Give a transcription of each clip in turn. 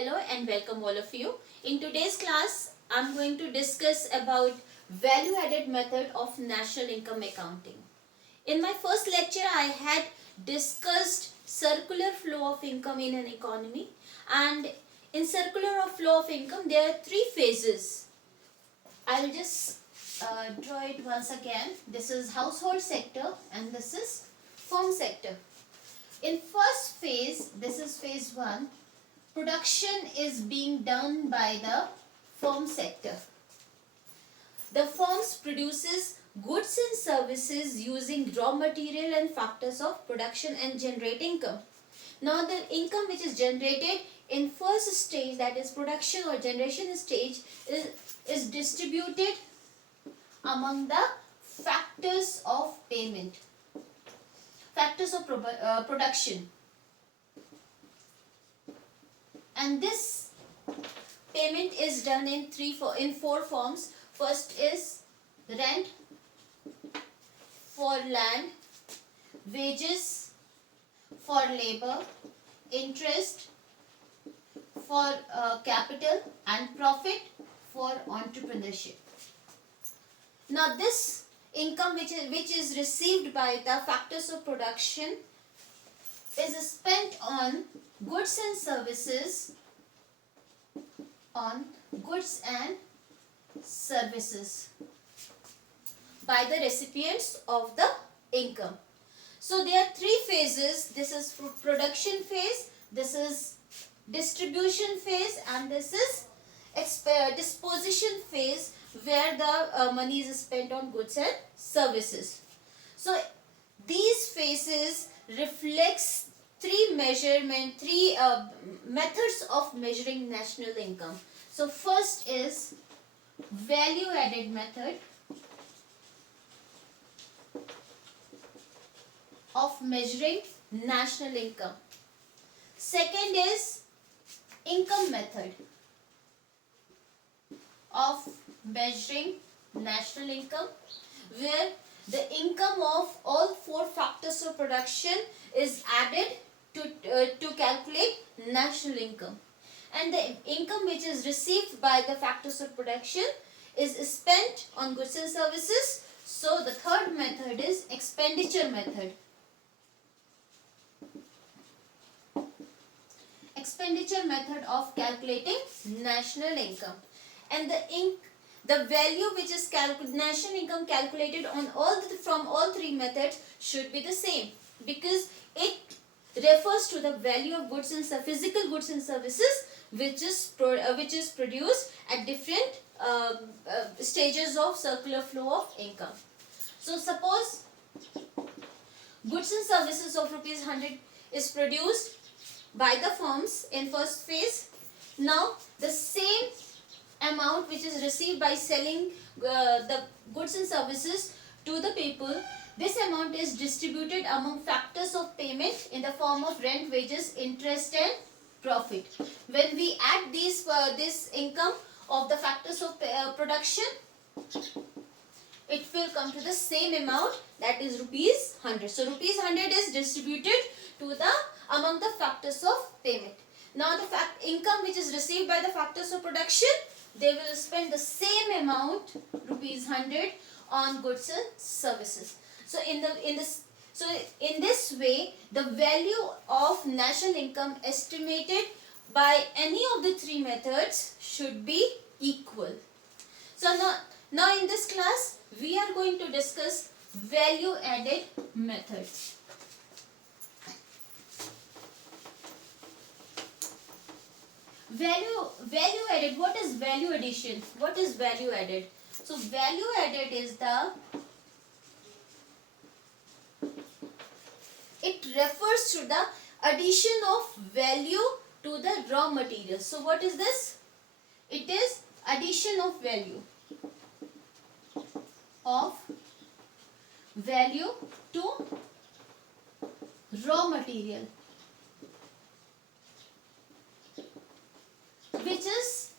Hello and welcome all of you. In today's class, I'm going to discuss about value added method of national income accounting. In my first lecture, I had discussed circular flow of income in an economy, and in circular flow of income there are three phases. I'll just draw it once again. This is household sector and this is firm sector. In first phase, this is phase 1, production is being done by the firm sector. The firms produces goods and services using raw material and factors of production and generate income. Now the income which is generated in first stage, that is production or generation stage, is distributed among the factors of payment, factors of production. And this payment is done in four forms. First is rent for land, wages for labor, interest for capital, and profit for entrepreneurship. Now this income which is received by the factors of production is spent on goods and services, by the recipients of the income. So there are three phases. This is production phase, this is distribution phase, and this is disposition phase, where the money is spent on goods and services. So these phases reflects three methods of measuring national income. So first is value added method of measuring national income. Second is income method of measuring national income, where the income of all four factors of production is added to calculate national income. And the income which is received by the factors of production is spent on goods and services. So the third method is expenditure method. Expenditure method of calculating national income. And the value which is national income calculated on from all three methods should be the same, because it refers to the value of goods and physical goods and services which is produced at different stages of circular flow of income. So suppose goods and services of rupees 100 is produced by the firms in first phase. Now the same amount which is received by selling the goods and services to the people, this amount is distributed among factors of payment in the form of rent, wages, interest, and profit. When we add this income of the factors of production, it will come to the same amount, that is rupees 100. So rupees 100 is distributed among the factors of payment. Now the income which is received by the factors of production, they will spend the same amount, rupees 100, on goods and services. So in this way, the value of national income estimated by any of the three methods should be equal. So now in this class, we are going to discuss value added method. Value added. What is value addition? What is value added? So value added is it refers to the addition of value to the raw material. So what is this? It is addition of value to raw material, which is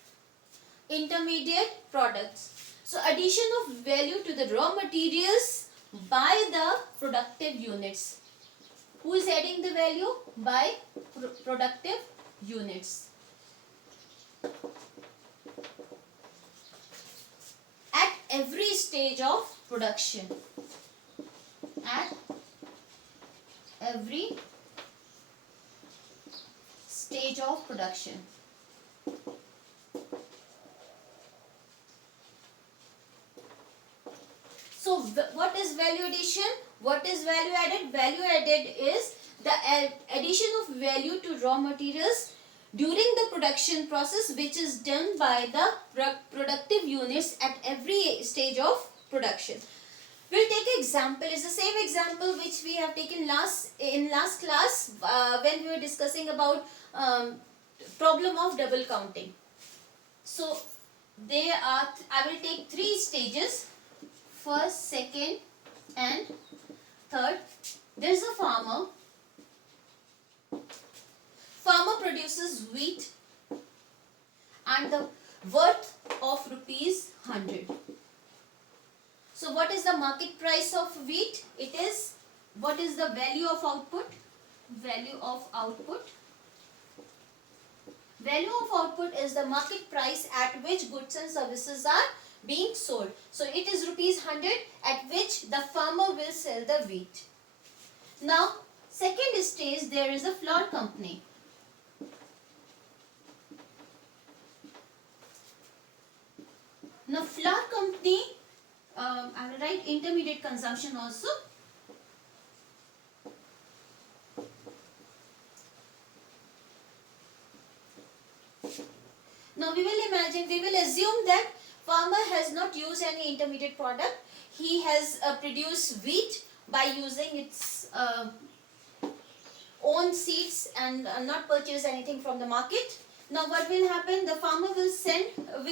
intermediate products. So addition of value to the raw materials by the productive units. Who is adding the value? By productive units. every stage of production. At every stage of production. So what is value addition? What is value added? Value added is the addition of value to raw materials during the production process, which is done by the productive units at every stage of production. We'll take an example. It's the same example which we have taken in last class when we were discussing about problem of double counting. So I will take 3 stages. First, second and third. There is a farmer. Farmer produces wheat and the worth of rupees 100. So what is the market price of wheat? It is, what is the value of output? Value of output. Value of output is the market price at which goods and services are being sold. So it is rupees 100 at which the farmer will sell the wheat. Now, second stage, there is a flour company. Now, flour company, I will write intermediate consumption also. Now, we will assume that farmer has not used any intermediate product. He has produced wheat by using its own seeds and not purchase anything from the market. Now what will happen? The farmer will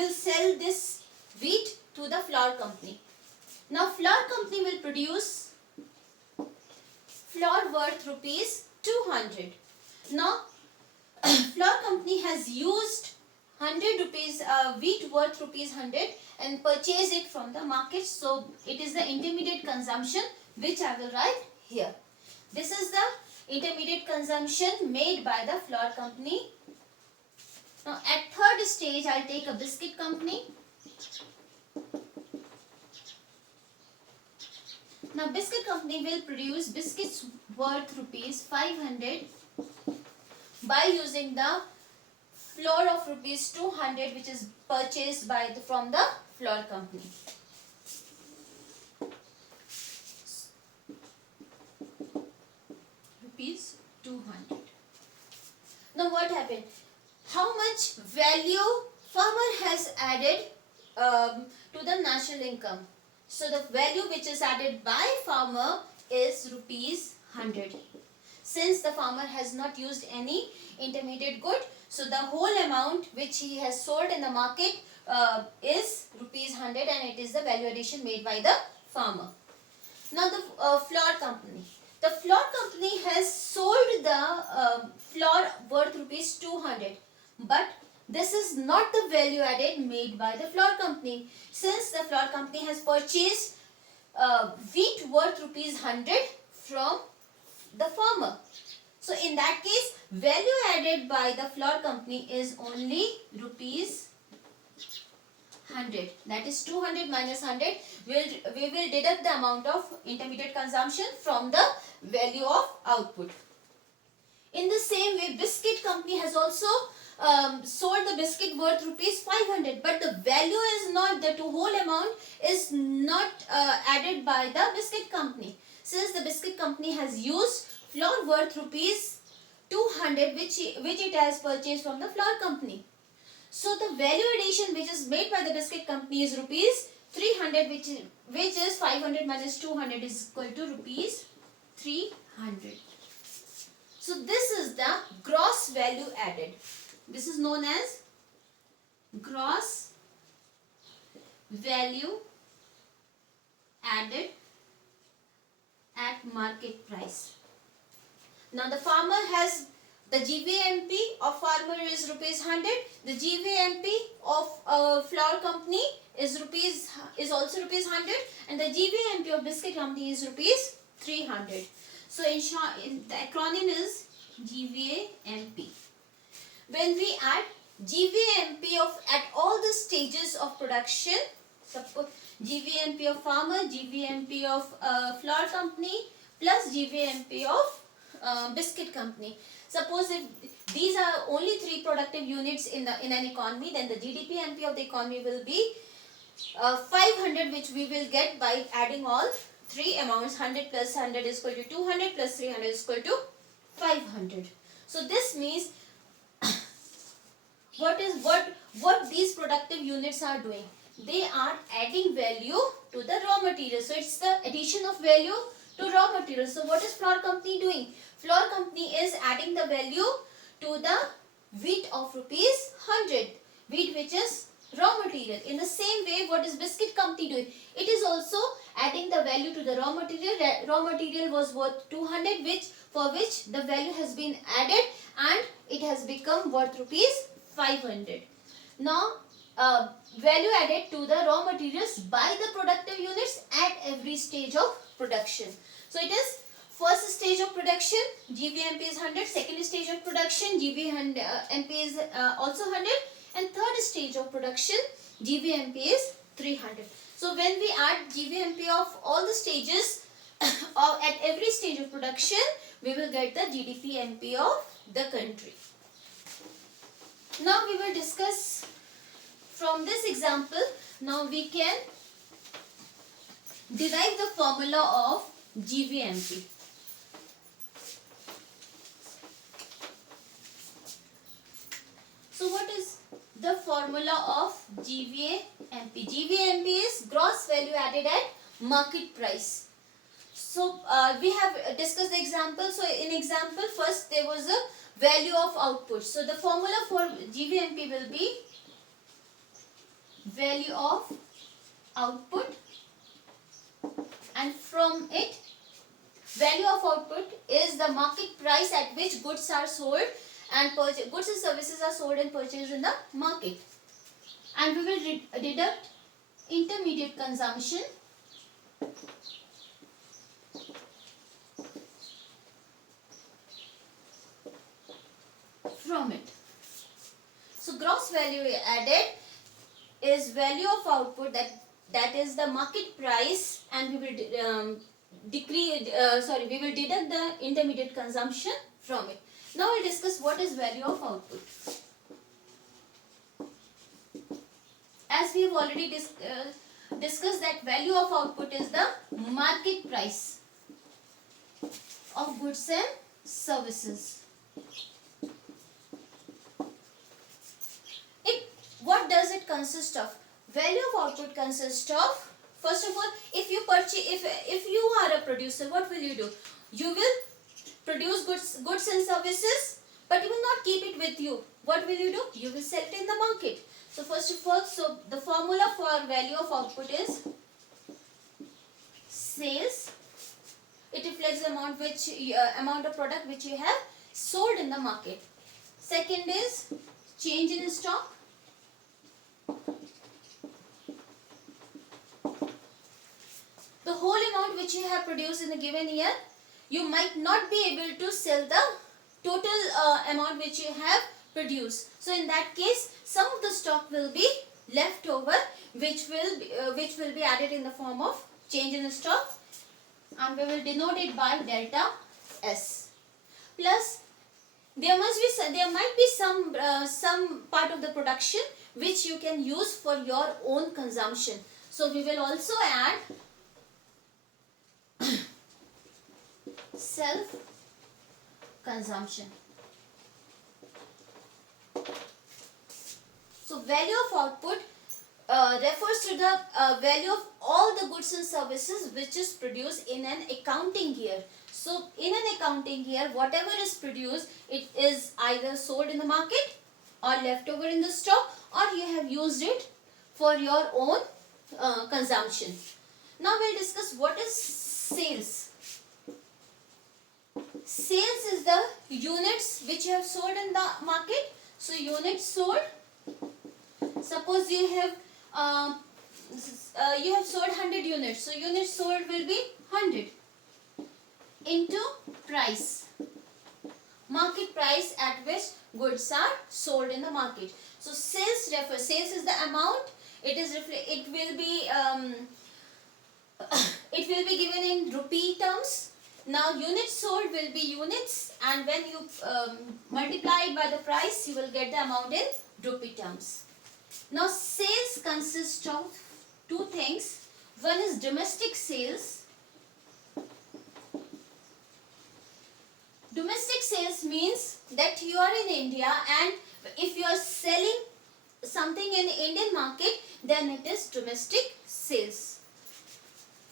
sell this wheat to the flour company. Now flour company will produce flour worth rupees 200. Now flour company has used 100 rupees wheat worth rupees 100 and purchase it from the market. So it is the intermediate consumption which I will write here. This is the intermediate consumption made by the flour company. Now at third stage I will take a biscuit company. Now biscuit company will produce biscuits worth rupees 500 by using the flour of rupees 200 which is purchased from the flour company. Rupees 200. Now what happened? How much value farmer has added to the national income? So the value which is added by farmer is rupees 100. Since the farmer has not used any intermediate good, so the whole amount which he has sold in the market is rupees 100 and it is the value addition made by the farmer. Now the flour company. The flour company has sold the flour worth rupees 200, but this is not the value added made by the flour company, since the flour company has purchased wheat worth rupees 100 from the farmer. So in that case, value added by the flour company is only rupees 100. That is 200 minus 100. We will deduct the amount of intermediate consumption from the value of output. In the same way, biscuit company has also sold the biscuit worth rupees 500, but the value is not, the whole amount is not added by the biscuit company, since the biscuit company has used flour worth rupees 200 which it has purchased from the flour company. So the value addition which is made by the biscuit company is rupees 300, which is 500 minus 200 is equal to rupees 300. So this is the gross value added. This is known as gross value added at market price. Now the farmer has the GVMP of farmer is rupees 100. The GVMP of flour company is also rupees 100, and the GVMP of biscuit company is rupees 300. So in short, the acronym is GVMP. When we add GVMP at all the stages of production, Suppose GVMP of farmer, GVMP of flour company plus GVMP of biscuit company. Suppose if these are only 3 productive units in an economy, then the GDP-MP of the economy will be 500, which we will get by adding all 3 amounts. 100 plus 100 is equal to 200 plus 300 is equal to 500. So this means what these productive units are doing? They are adding value to the raw material. So it's the addition of value to raw material. So what is flour company doing? Flour company is adding the value to the wheat of rupees 100. Wheat, which is raw material. In the same way, what is biscuit company doing? It is also adding the value to the raw material. Raw material was worth 200, for which the value has been added and it has become worth rupees 500. Now, value added to the raw materials by the productive units at every stage of production. So it is first stage of production, GVMP is 100. Second stage of production, GVMP is also 100. And third stage of production, GVMP is 300. So when we add GVMP of all the stages at every stage of production, we will get the GDP-MP of the country. Now we will discuss from this example. Now we can derive the formula of GVMP. So what is the formula of GVMP? GVMP is gross value added at market price. So we have discussed the example. So in example, first there was a value of output. So the formula for GVMP will be value of output, and from it, value of output is the market price at which goods are sold and goods and services are sold and purchased in the market. And we will deduct intermediate consumption from it. So gross value added is value of output, that is the market price, and we will we will deduct the intermediate consumption from it. Now we'll discuss what is value of output. As we have already discussed that value of output is the market price of goods and services. What does it consist of? Value of output consists of, first of all, if you are a producer, what will you do? You will produce goods and services, but you will not keep it with you. What will you do? You will sell it in the market. So first of all, so the formula for value of output is sales. It reflects the amount of product which you have sold in the market. Second is change in stock. The whole amount which you have produced in a given year, you might not be able to sell the total amount which you have produced. So in that case, some of the stock will be left over, which will be added in the form of change in stock, and we will denote it by delta S. Plus, there might be some part of the production which you can use for your own consumption. So we will also add self consumption. So value of output refers to the value of all the goods and services which is produced in an accounting year. So in an accounting year, whatever is produced, it is either sold in the market or left over in the stock, or you have used it for your own consumption. Now we'll discuss what is sales. Sales is the units which you have sold in the market. So units sold. Suppose you have sold 100 units. So units sold will be 100 into price. market price at which goods are sold in the market. So sales sales is the amount. It will be it will be given in rupee terms. Now units sold will be units, and when you multiply it by the price, you will get the amount in rupee terms. Now sales consist of two things. One is domestic sales. Domestic sales means that you are in India, and if you are selling something in Indian market, then it is domestic sales.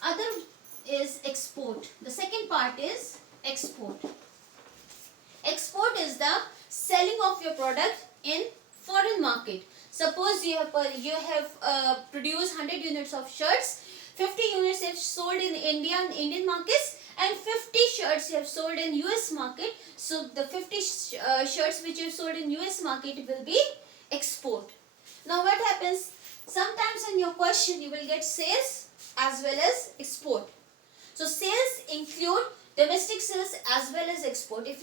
Other is export. The second part is export. Export is the selling of your product in foreign market. Suppose you have produced 100 units of shirts, 50 units have sold in Indian markets, and 50 shirts you have sold in US market. So the 50 shirts which you have sold in US market will be export. Now what happens? Sometimes in your question you will get sales as well as export. So sales include domestic sales as well as export. If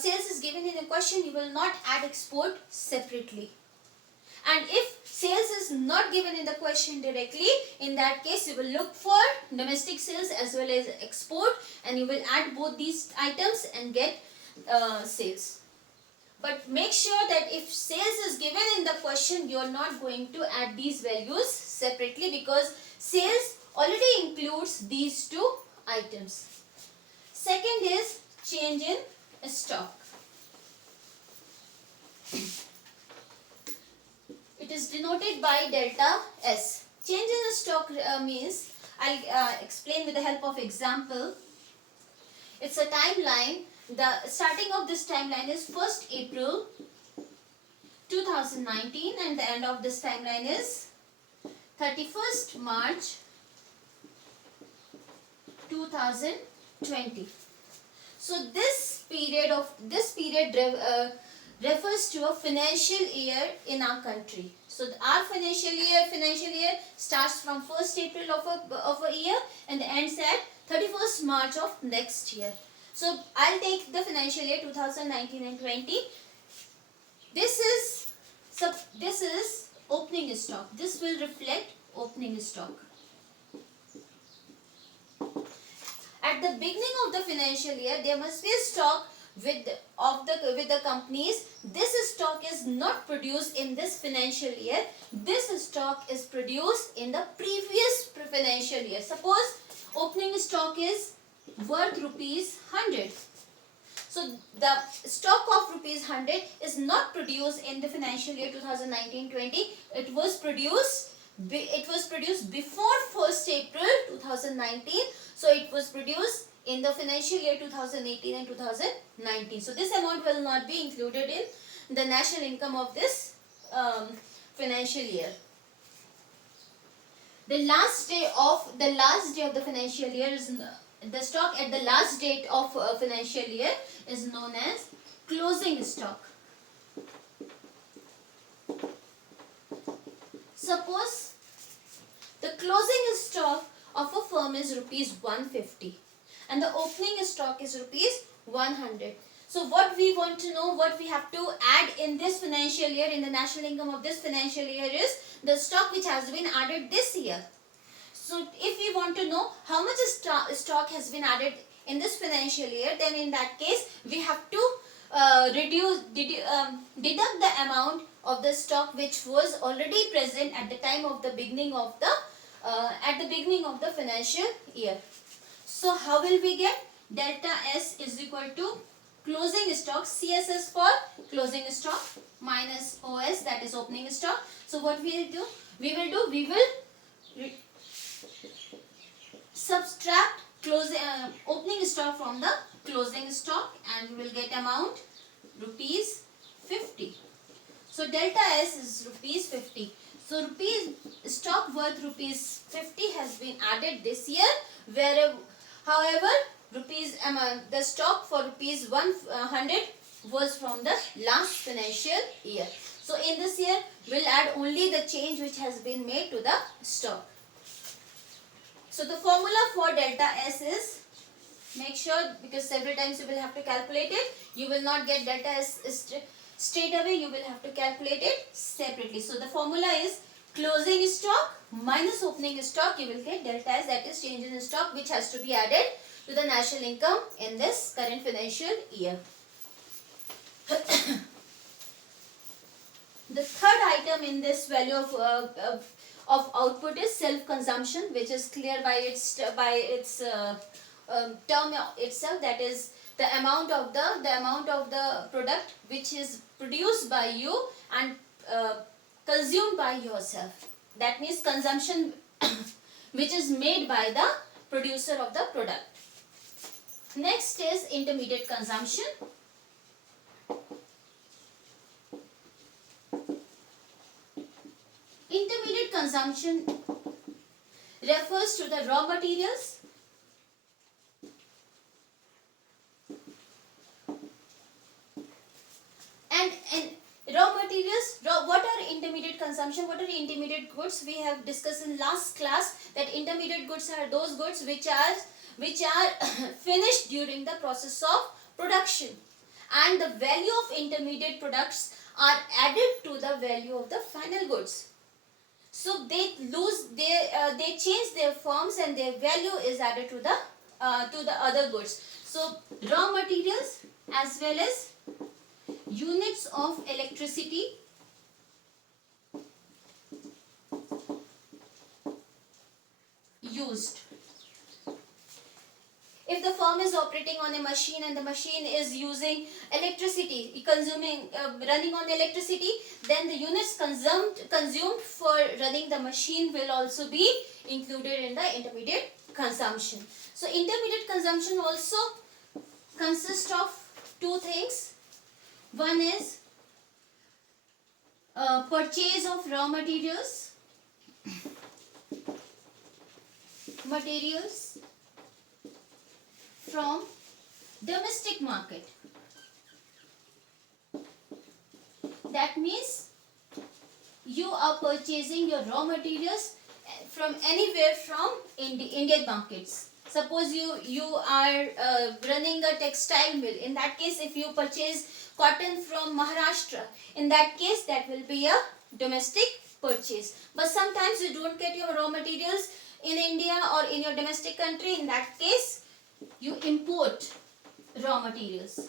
sales is given in a question, you will not add export separately. And if sales is not given in the question directly, in that case you will look for domestic sales as well as export, and you will add both these items and get sales. But make sure that if sales is given in the question, you are not going to add these values separately, because sales already includes these two items. Second is change in stock. It is denoted by delta S. Change in stock means, I'll explain with the help of example. It's a timeline. The starting of this timeline is 1st April 2019, and the end of this timeline is 31st March 2020. So this period refers to a financial year in our country. So our financial year starts from 1st April of a year and ends at 31st March of next year. So I'll take the financial year 2019 and 20. This is opening stock. This will reflect opening stock. At the beginning of the financial year, there must be a stock with the companies. This stock is not produced in this financial year. This stock is produced in the previous financial year. Suppose opening stock is worth rupees 100. So the stock of rupees 100 is not produced in the financial year 2019-20. It was produced before 1st April 2019. So it was produced in the financial year 2018 and 2019. So this amount will not be included in the national income of this financial year. The last day of the financial year is the stock at the last date of financial year is known as closing stock. Suppose the closing stock of a firm is rupees 150 and the opening stock is rupees 100. So what we want to know, what we have to add in this financial year, in the national income of this financial year, is the stock which has been added this year. So if we want to know how much stock has been added in this financial year, then in that case we have to deduct the amount of the stock which was already present at the time of the beginning of the financial year. So how will we get? Delta S is equal to closing stock, CSS for closing stock, minus OS, that is opening stock. So what we will do? We will subtract opening stock from the closing stock, and we will get amount rupees 50. So delta S is rupees 50. So stock worth rupees 50 has been added this year, however the stock for rupees 100 was from the last financial year. So in this year we'll add only the change which has been made to the stock. So the formula for delta S is Make sure, because several times you will have to calculate it. You will not get delta as straight away. You will have to calculate it separately. So the formula is closing stock minus opening stock. You will get delta as, that is change in stock, which has to be added to the national income in this current financial year. The third item in this value of output is self-consumption, which is clear by its term itself. That is the amount of the product which is produced by you and consumed by yourself. That means consumption which is made by the producer of the product. Next is intermediate consumption. Intermediate consumption refers to the raw materials and what are intermediate consumption, what are intermediate goods? We have discussed in last class that intermediate goods are those goods which are finished during the process of production, and the value of intermediate products are added to the value of the final goods. So they change their forms and their value is added to the other goods. So raw materials as well as units of electricity used. If the firm is operating on a machine and the machine is using electricity, running on electricity, then the units consumed for running the machine will also be included in the intermediate consumption. So intermediate consumption also consists of two things. One is purchase of raw materials from domestic market. That means you are purchasing your raw materials from anywhere from Indian markets. Suppose you are running a textile mill. In that case, if you purchase cotton from Maharashtra, in that case that will be a domestic purchase. But sometimes you don't get your raw materials in India or in your domestic country. In that case, you import raw materials.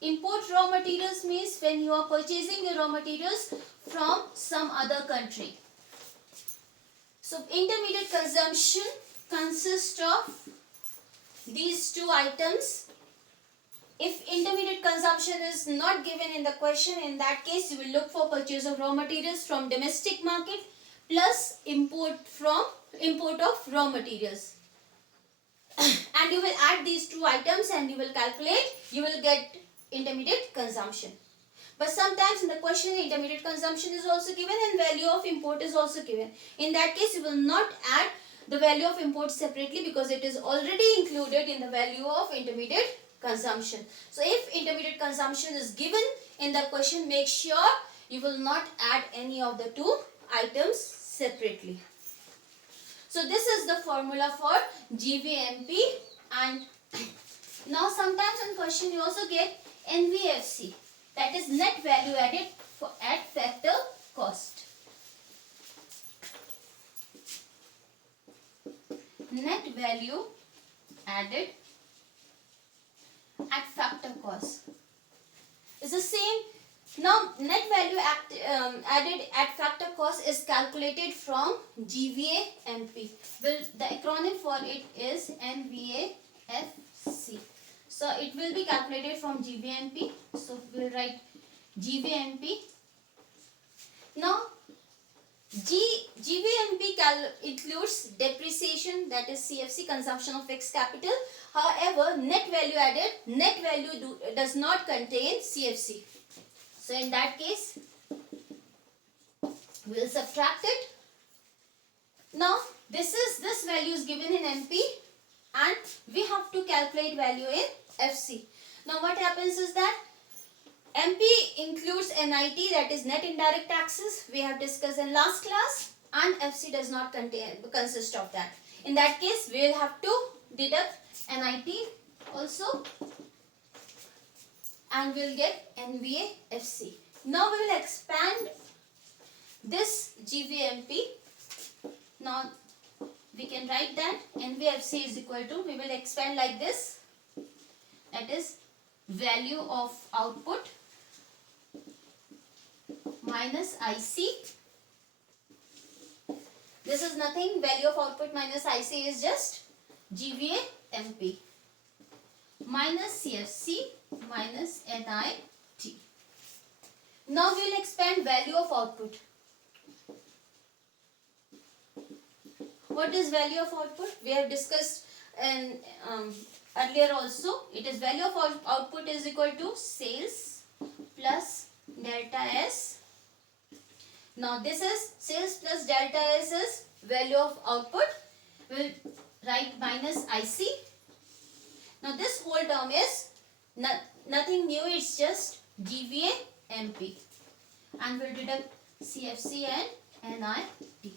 Import raw materials means when you are purchasing your raw materials from some other country. So intermediate consumption consists of these two items. If intermediate consumption is not given in the question, in that case you will look for purchase of raw materials from domestic market plus import of raw materials. And you will add these two items and you will calculate, you will get intermediate consumption. But sometimes in the question intermediate consumption is also given and value of import is also given. In that case you will not add the value of import separately because it is already included in the value of intermediate consumption. So if intermediate consumption is given in the question, make sure you will not add any of the two items separately. So this is the formula for GVMP. And now sometimes in question you also get NVFC, that is net value added at factor cost. Net value added at factor cost is the same. Now net value added at factor cost is calculated from GVAMP. Well, the acronym for it is NVAFC. So it will be calculated from GVAMP. So we will write GVAMP. Now GVAMP includes depreciation, that is CFC, consumption of fixed capital. However, net value does not contain CFC. So in that case, we will subtract it. Now this value is given in MP and we have to calculate value in FC. Now what happens is that MP includes NIT, that is net indirect taxes, we have discussed in last class, and FC does not consist of that. In that case, we will have to deduct NIT also, and we'll get NVAFC. Now we will expand this GVMP. Now we can write that NVFC is equal to, we will expand like this, that is value of output minus IC. This is nothing, value of output minus IC is just GVAMP minus CFC minus NIT. Now we will expand value of output. What is value of output? We have discussed in earlier also. It is value of output is equal to sales plus delta S. Now this is sales plus delta S is value of output. We will write minus IC. Now this whole term is nothing new, it's just GVAMP, and we will deduct CFC and NIT.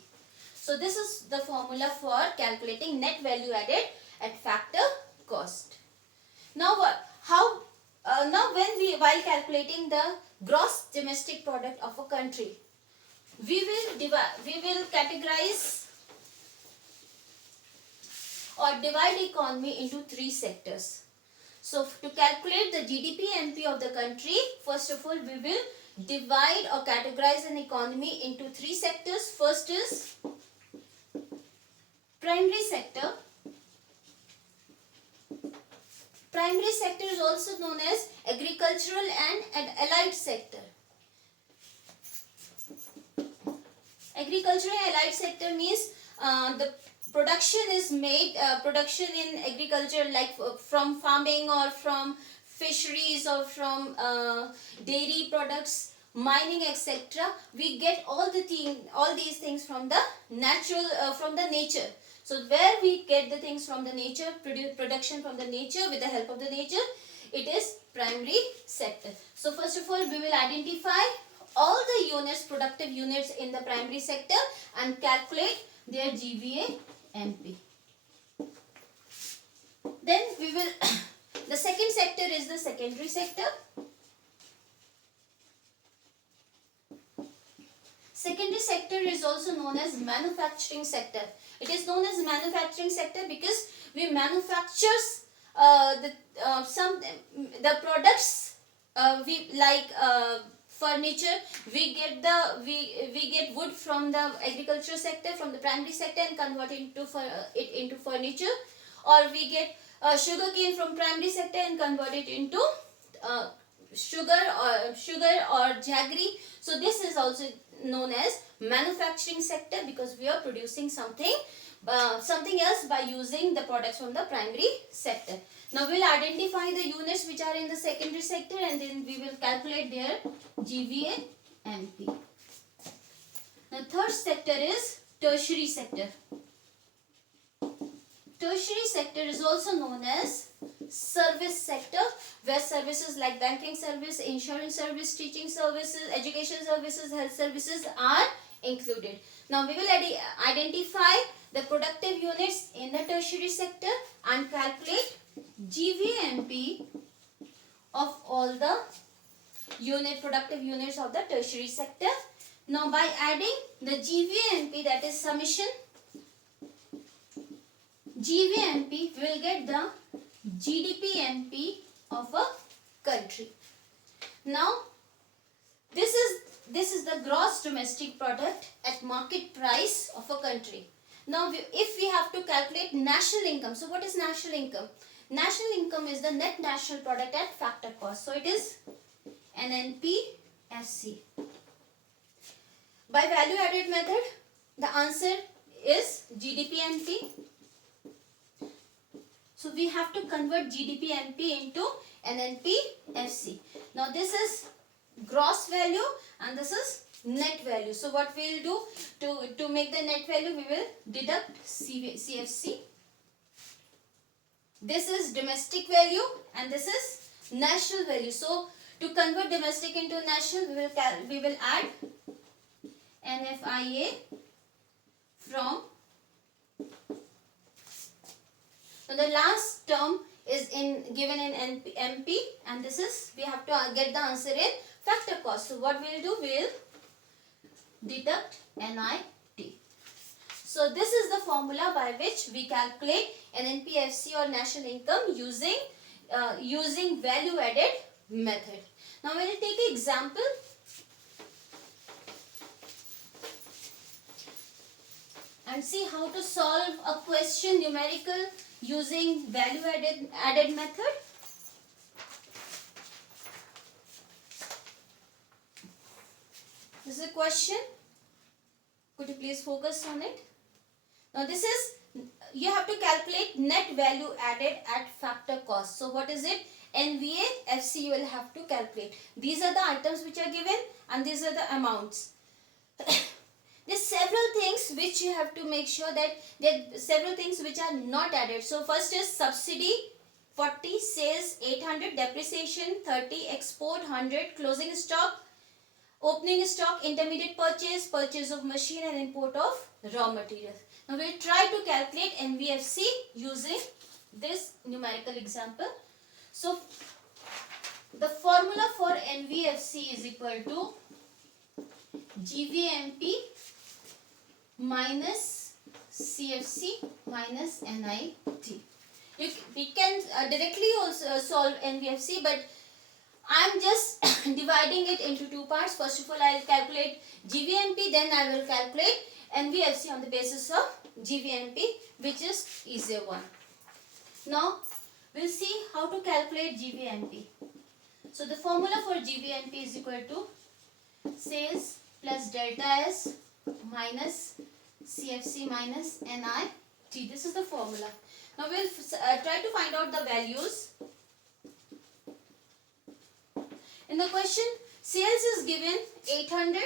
So this is the formula for calculating net value added at factor cost. Now while calculating the gross domestic product of a country, we will categorize or divide economy into three sectors. So to calculate the GDP-MP of the country, first of all we will divide or categorize an economy into three sectors. First is primary sector. Primary sector is also known as agricultural and allied sector. Agricultural and allied sector means the production is made, production in agriculture, like from farming or from fisheries or from dairy products, mining, etc. We get all these things from the natural, from the nature. So where we get the things from the nature, production from the nature with the help of the nature, it is primary sector. So first of all we will identify all the units, productive units in the primary sector, and calculate their GVAMP. Then we will the second sector is the secondary sector. Secondary sector is also known as manufacturing sector. It is known as manufacturing sector because we manufacture the products, we like furniture. We get wood from the agricultural sector, from the primary sector, and convert it into furniture. Or we get sugar cane from primary sector and convert it into sugar or jaggery. So this is also known as manufacturing sector because we are producing something else by using the products from the primary sector. Now we will identify the units which are in the secondary sector, and then we will calculate their GVAMP. The third sector is tertiary sector. Tertiary sector is also known as service sector, where services like banking service, insurance service, teaching services, education services, health services are included. Now we will identify the productive units in the tertiary sector and calculate GVAMP of all the productive units of the tertiary sector. Now by adding the GVAMP, that is summation GVAMP, we will get the GDP-MP of a country. Now this is the gross domestic product at market price of a country. Now if we have to calculate national income, so what is national income? National income is the net national product at factor cost. So it is NNPFC. By value added method, the answer is GDP-MP. So we have to convert GDP-MP into NNPFC. Now this is gross value and this is net value. So what we will do to make the net value, we will deduct CFC. This is domestic value and this is national value. So to convert domestic into national, we will add NFIA from So the last term is given in MP, and this is, we have to get the answer in factor cost. So what we'll do, we'll deduct NIT. So this is the formula by which we calculate NNPFC or national income using value added method. Now we will take an example. And see how to solve a question numerical using value added method. This is a question. Could you please focus on it? Now this is, you have to calculate net value added at factor cost. So what is it? NVA, FC you will have to calculate. These are the items which are given and these are the amounts. There's several things which you have to make sure that there are several things which are not added. So first is subsidy 40, sales 800, depreciation 30, export 100, closing stock, opening stock, intermediate purchase, purchase of machine and import of raw materials. Now we will try to calculate NVFC using this numerical example. So the formula for NVFC is equal to GVMP minus CFC minus NIT. We can directly also solve NVFC, but I am just dividing it into two parts. First of all, I will calculate GVMP, then I will calculate NVFC on the basis of GVMP, which is easier one. Now we'll see how to calculate GVMP. So the formula for GVMP is equal to sales plus delta S minus CFC minus NIT. This is the formula. Now we'll try to find out the values. In the question, sales is given 800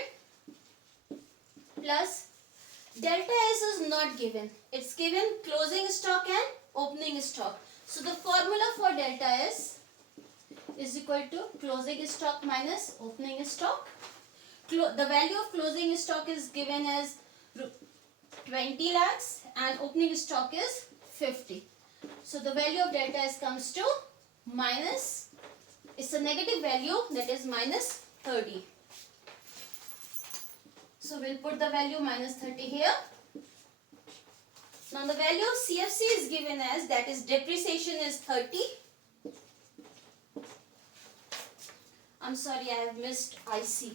plus delta S is not given. It's given closing stock and opening stock. So the formula for delta S is equal to closing stock minus opening stock. The value of closing stock is given as 20 lakhs and opening stock is 50. So the value of delta S comes to minus, it's a negative value, that is minus 30. So we'll put the value minus 30 here. Now the value of CFC is given as, that is depreciation is 30. I'm sorry, I have missed IC.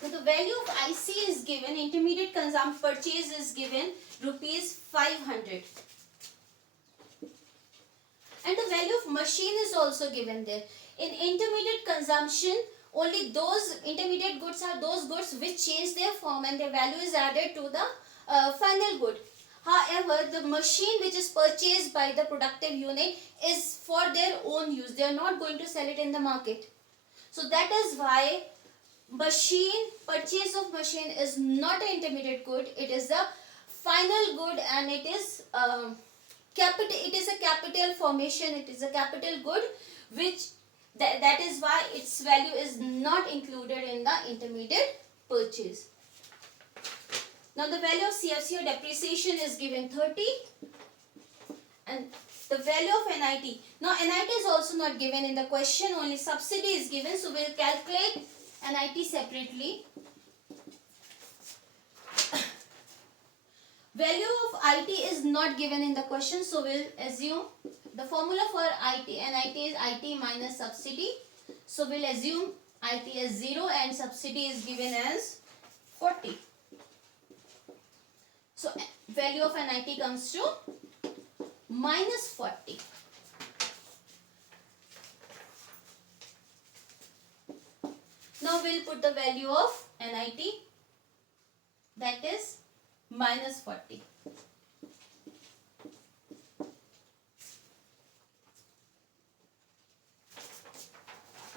So the value of IC is given, intermediate purchase is given rupees 500. And the value of machine is also given there. In intermediate consumption, only those intermediate goods are those goods which change their form and their value is added to the final good. However, the machine which is purchased by the productive unit is for their own use. They are not going to sell it in the market. So that is why purchase of machine is not an intermediate good. It is the final good and it is it is a capital formation. It is a capital good, which that is why its value is not included in the intermediate purchase. Now the value of CFC or depreciation is given 30 and the value of NIT. Now NIT is also not given in the question, only subsidy is given. So we will calculate NIT separately. Value of IT is not given in the question, so we'll assume the formula for NIT is IT minus subsidy. So we'll assume IT as 0 and subsidy is given as 40. So value of NIT comes to minus 40. Now we'll put the value of NIT, that is minus 40.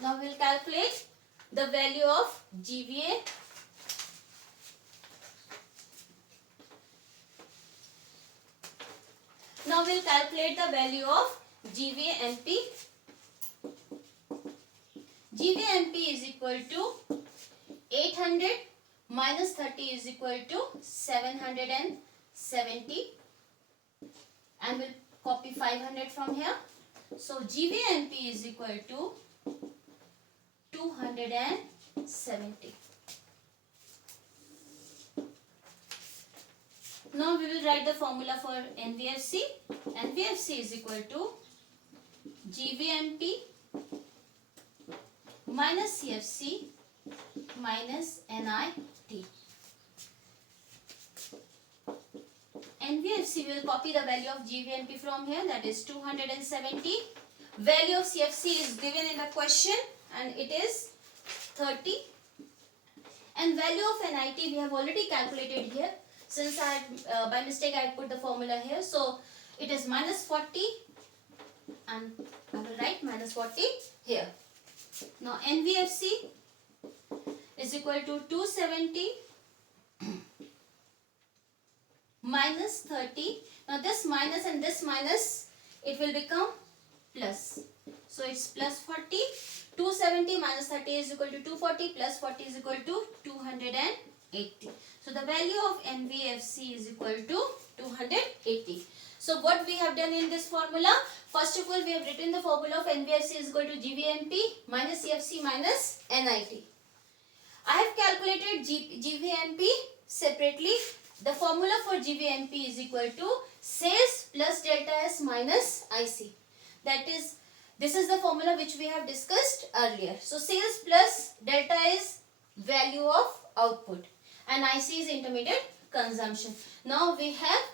Now we'll calculate the value of GVA. Now we'll calculate the value of GVA MP. GVMP is equal to 800 minus 30 is equal to 770, and we'll copy 500 from here. So GVMP is equal to 270. Now we will write the formula for NVFC. NVFC is equal to GVMP minus CFC minus NIT. NVFC will copy the value of GVMP from here, that is 270. Value of CFC is given in the question and it is 30. And value of NIT we have already calculated here. Since by mistake I put the formula here, so it is minus 40, and I will write minus 40 here. Now NVFC is equal to 270 minus 30. Now this minus and this minus, it will become plus. So it's plus 40. 270 minus 30 is equal to 240, plus 40 is equal to 280. So the value of NVFC is equal to 280. So what we have done in this formula, first of all we have written the formula of NVFC is equal to GVMP minus CFC minus NIT. I have calculated GVMP separately. The formula for GVMP is equal to sales plus delta S minus IC. That is, this is the formula which we have discussed earlier. So sales plus delta is value of output and IC is intermediate consumption. Now we have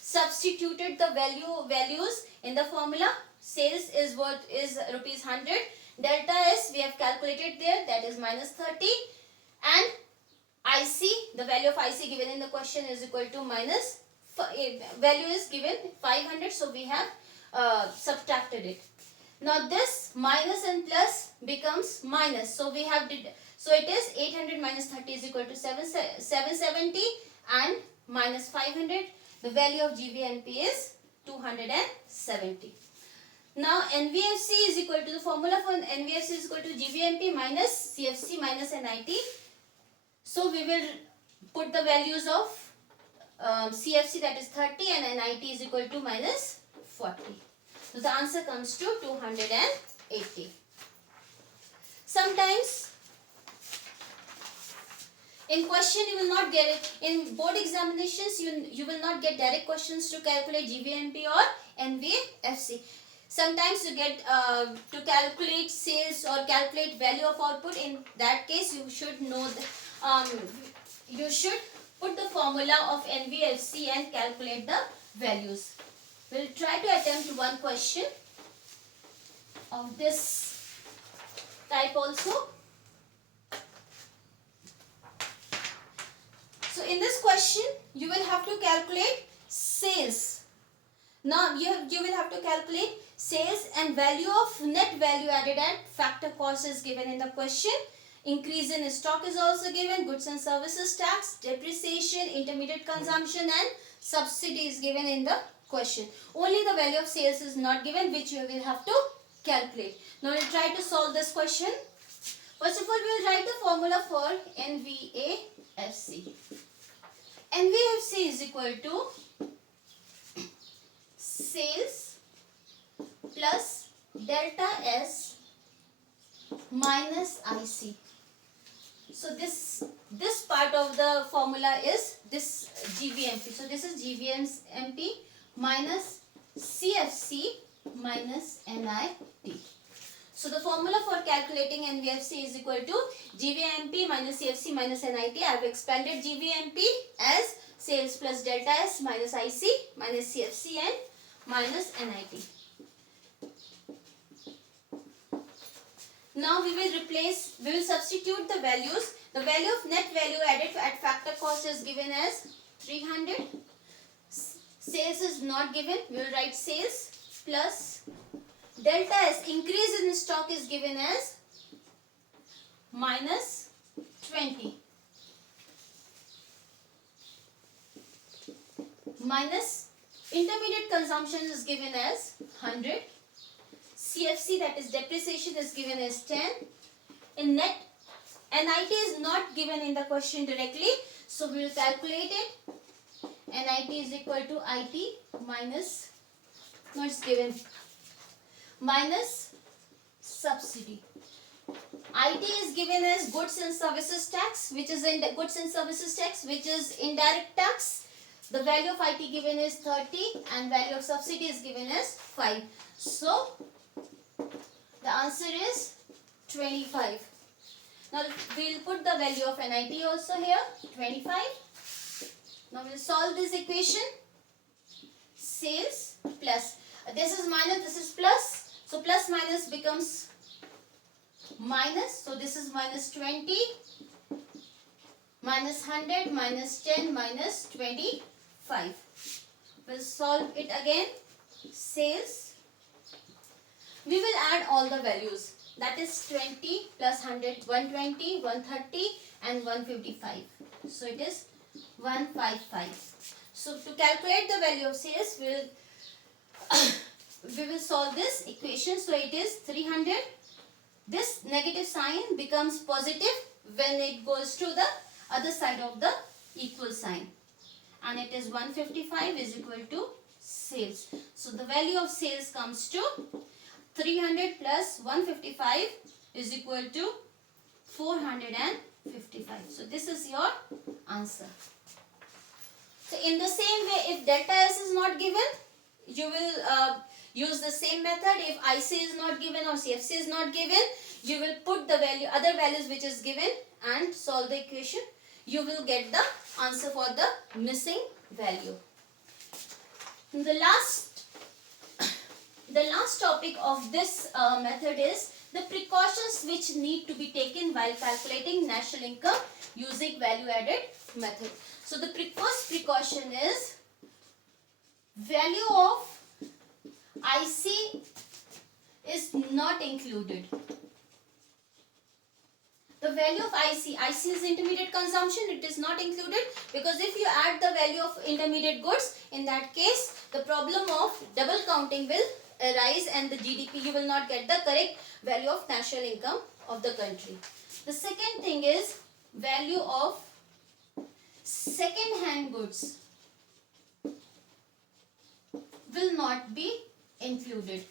substituted the values in the formula. Sales is what is rupees 100. Delta S we have calculated there, that is minus 30, and IC, the value of IC given in the question is equal to minus, value is given 500, so we have subtracted it. Now this minus and plus becomes minus, so we have so it is 800 minus 30 is equal to 770 and minus 500. The value of GVMP is 270. Now NVFC is equal to, the formula for NVFC is equal to GVMP minus CFC minus NIT. So we will put the values of CFC, that is 30, and NIT is equal to minus 40. So the answer comes to 280. Sometimes in question you will not get it. In board examinations you will not get direct questions to calculate GVMP or NVFC. Sometimes you get to calculate sales or calculate value of output. In that case you should know you should put the formula of NVFC and calculate the values. We'll try to attempt one question of this type also. So in this question you will have to calculate sales. Now you will have to calculate sales and value of net value added and factor cost is given in the question. Increase in stock is also given, goods and services tax, depreciation, intermediate consumption and subsidy is given in the question. Only the value of sales is not given, which you will have to calculate. Now we will try to solve this question. First of all we will write the formula for NVAFC. NVFC is equal to sales plus delta S minus IC. So this part of the formula is this GVMP. So this is GVMP minus CFC minus NIT. So the formula for calculating NVFC is equal to GVMP minus CFC minus NIT. I have expanded GVMP as sales plus delta S minus IC minus CFC and minus NIT. Now we will substitute the values. The value of net value added at factor cost is given as 300. Sales is not given. We will write sales plus delta S, increase in stock, is given as minus 20. Minus intermediate consumption is given as 100. CFC, that is depreciation, is given as 10. In net, NIT is not given in the question directly, so we will calculate it. NIT is equal to IT minus, no, it's given, minus subsidy. IT is given as goods and services tax, which is in goods and services tax, which is indirect tax. The value of IT given is 30 and value of subsidy is given as 5. So the answer is 25. Now we will put the value of NIT also here, 25. Now we will solve this equation. Sales plus, this is minus, this is plus. So plus minus becomes minus. So this is minus 20, minus 100, minus 10, minus 25. We'll solve it again. Sales. We will add all the values. That is 20 plus 100, 120, 130 and 155. So it is 155. So to calculate the value of sales, we will solve this equation. So it is 300. This negative sign becomes positive when it goes to the other side of the equal sign. And it is 155 is equal to sales. So the value of sales comes to 300 plus 155 is equal to 455. So this is your answer. So in the same way, if delta S is not given, you will use the same method. If IC is not given or CFC is not given, you will put the value, other values which is given and solve the equation. You will get the answer for the missing value. The last topic of this method is the precautions which need to be taken while calculating national income using value added method. So the first precaution is value of IC is not included. The value of IC is intermediate consumption, it is not included, because if you add the value of intermediate goods, in that case the problem of double counting will arise and the GDP, you will not get the correct value of national income of the country. The second thing is value of second hand goods will not be included.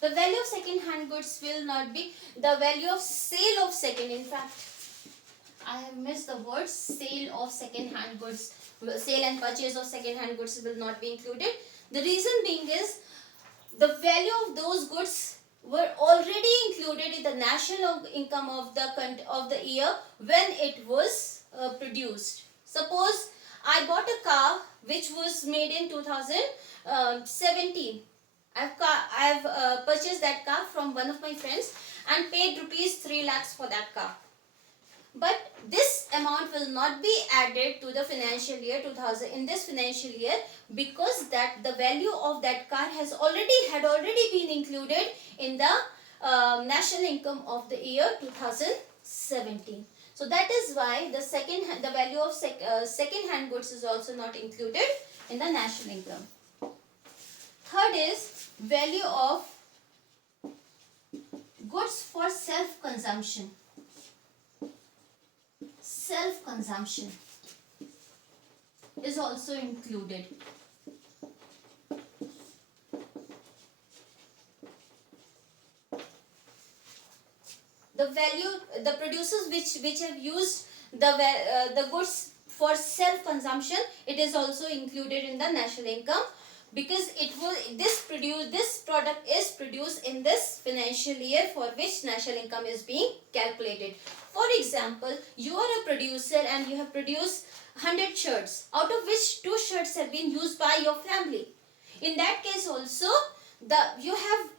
The value of second hand goods will not be, the value of sale of second, in fact I have missed the word sale of second hand goods, sale and purchase of second hand goods will not be included. The reason being is the value of those goods were already included in the national income of the year when it was produced. Suppose I bought a car which was made in 2017. I have purchased that car from one of my friends and paid rupees 3 lakhs for that car. But this amount will not be added to the financial year 2000 in this financial year, because that the value of that car had already been included in the national income of the year 2017. So that is why the value of second hand goods is also not included in the national income. Third is value of goods for self-consumption. Self-consumption is also included. The producers which have used the goods for self-consumption, it is also included in the national income, because this product is produced in this financial year for which national income is being calculated. For example, you are a producer and you have produced 100 shirts, out of which 2 shirts have been used by your family. In that case also, you have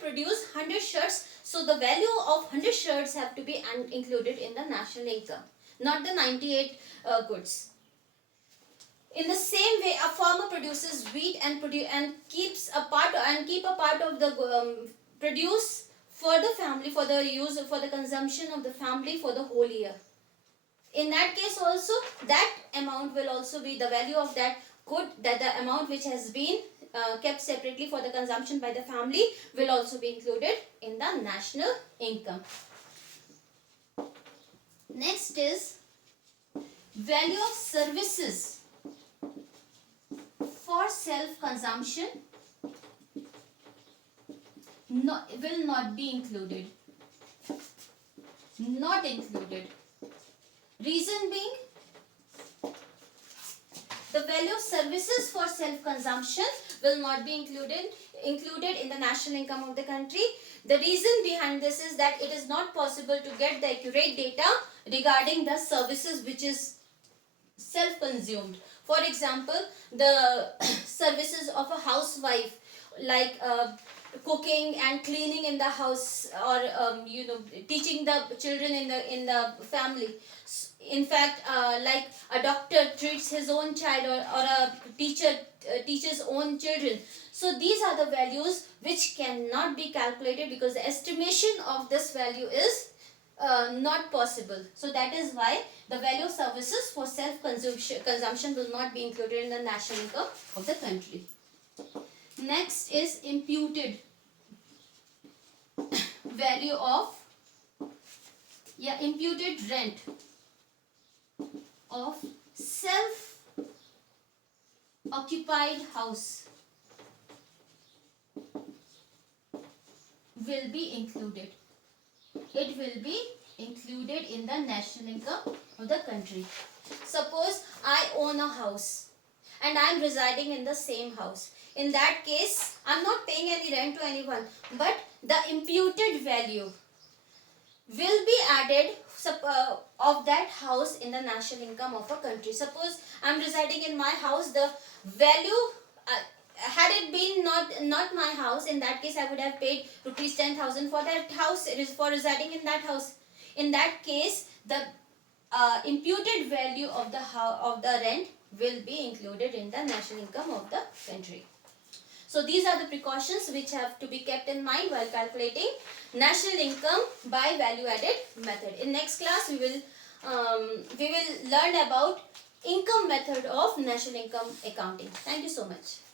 produced 100 shirts, so the value of 100 shirts have to be included in the national income, not the 98 goods. In the same way, a farmer produces wheat and keep a part of the produce for the family, for the use, for the consumption of the family for the whole year. in that case also, that amount will also be the value of that good, that the amount which has been kept separately for the consumption by the family will also be included in the national income. Next is value of services for self consumption will not be included. Not included. Reason being, the value of services for self-consumption will not be included in the national income of the country. The reason behind this is that it is not possible to get the accurate data regarding the services which is self-consumed. For example, the services of a housewife, like cooking and cleaning in the house, or teaching the children in the family. In fact, like a doctor treats his own child, or a teacher teaches own children. So these are the values which cannot be calculated, because the estimation of this value is not possible. So that is why the value of services for self-consumption will not be included in the national income of the country. Next is imputed value of imputed rent of self-occupied house will be included. It will be included in the national income of the country. Suppose I own a house and I am residing in the same house. In that case, I am not paying any rent to anyone, but the imputed value will be added of that house in the national income of a country. Suppose I am residing in my house, the value, had it been not my house, in that case I would have paid rupees 10,000 for that house. It is for residing in that house. In that case, the imputed value of the rent will be included in the national income of the country. So these are the precautions which have to be kept in mind while calculating national income by value added method. In next class we will learn about income method of national income accounting. Thank you so much.